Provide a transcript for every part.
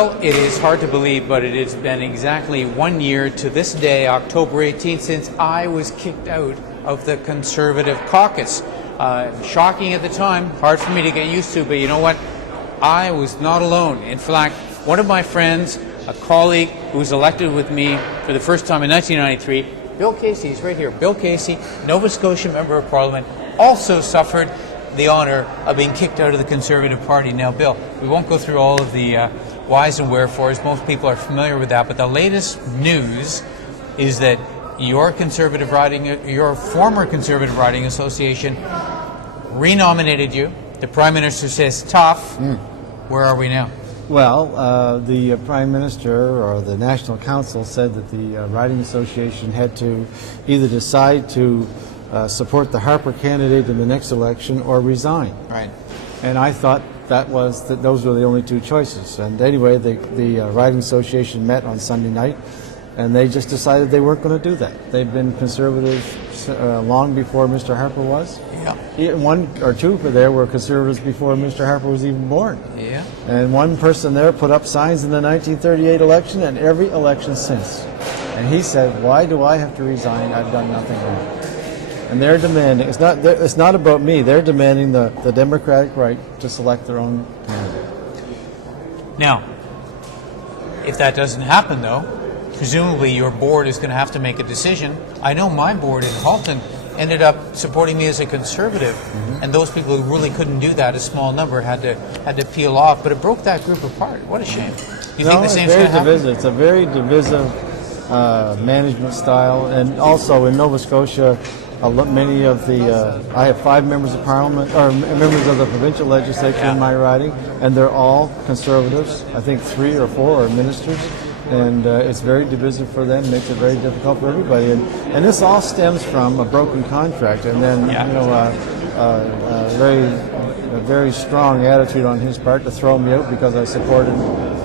Well, it is hard to believe, but it has been exactly 1 year to this day, October 18th, since I was kicked out of the Conservative caucus. Shocking at the time, hard for me to get used to, but you know what? I was not alone. In fact, one of my friends, a colleague who was elected with me for the first time in 1993, Bill Casey, he's right here. Bill Casey, Nova Scotia Member of Parliament, also suffered the honour of being kicked out of the Conservative Party. Now, Bill, we won't go through all of the whys and wherefores. Most people are familiar with that. But the latest news is that your former Conservative Riding Association renominated you. The Prime Minister says tough. Where are we now? Well, the Prime Minister or the National Council said that the Riding Association had to either decide to support the Harper candidate in the next election or resign. Right. And I thought those were the only two choices. And anyway, the Riding Association met on Sunday night, and they just decided they weren't going to do that. They've been Conservative long before Mr. Harper was. Yeah. One or two there were Conservatives before Mr. Harper was even born. Yeah. And one person there put up signs in the 1938 election and every election since. And he said, "Why do I have to resign? I've done nothing wrong." And they're demanding, it's not about me, they're demanding the democratic right to select their own candidate. Now, if that doesn't happen though, presumably your board is going to have to make a decision. I know my board in Halton ended up supporting me as a Conservative, and those people who really couldn't do that, a small number, had to peel off, but it broke that group apart. What a shame. You think the same's going to happen? It's a very divisive management style, and also in Nova Scotia, many of the, I have 5 members of Parliament, or members of the provincial legislature in my riding, and they're all Conservatives. I think 3 or 4 are ministers, and it's very divisive for them, makes it very difficult for everybody. And this all stems from a broken contract, and then, a very strong attitude on his part to throw me out because I supported,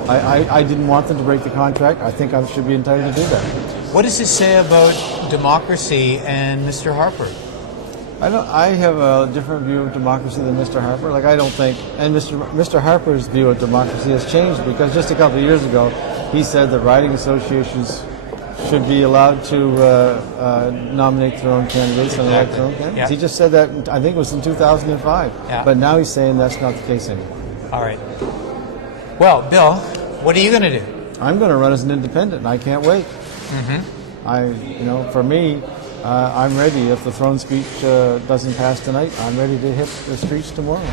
I didn't want them to break the contract. I think I should be entitled to do that. What does it say about democracy and Mr. Harper? I have a different view of democracy than Mr. Harper. Like, I don't think, and Mr. Harper's view of democracy has changed because just a couple of years ago, he said that riding associations should be allowed to nominate their own candidates and elect their own candidates. Yeah. He just said that, I think it was in 2005. Yeah. But now he's saying that's not the case anymore. All right. Well, Bill, what are you going to do? I'm going to run as an independent, and I can't wait. For me, I'm ready. If the throne speech doesn't pass tonight, I'm ready to hit the streets tomorrow.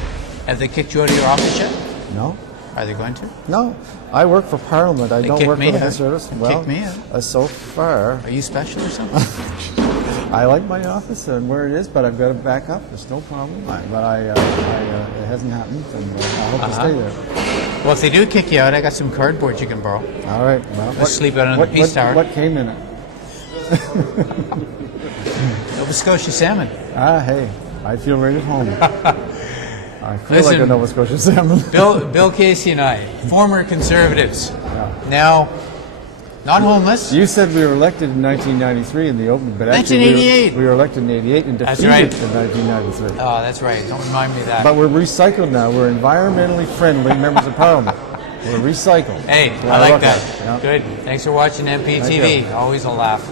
Have they kicked you out of your office yet? No. Are they going to? No. I work for Parliament. I don't work for the Conservatives. Well, kicked me out. So far. Are you special or something? I like my office and where it is, but I've got to back up. There's no problem. It hasn't happened, and I hope to stay there. Well, if they do kick you out, I got some cardboard you can borrow. All right. Well, let's sleep out on the Peace Tower. What came in it? Nova Scotia salmon. Hey, I feel right at home. I feel like a Nova Scotia salmon. Bill Casey and I, former Conservatives, now not homeless. You said we were elected in 1993 in the open, but 1988. Actually we were elected in 88 and defeated in 1993. Oh, that's right. Don't remind me of that. But we're recycled now. We're environmentally friendly members of Parliament. We're recycled. Hey, I like that. Good. Thanks for watching MPtv. Always a laugh.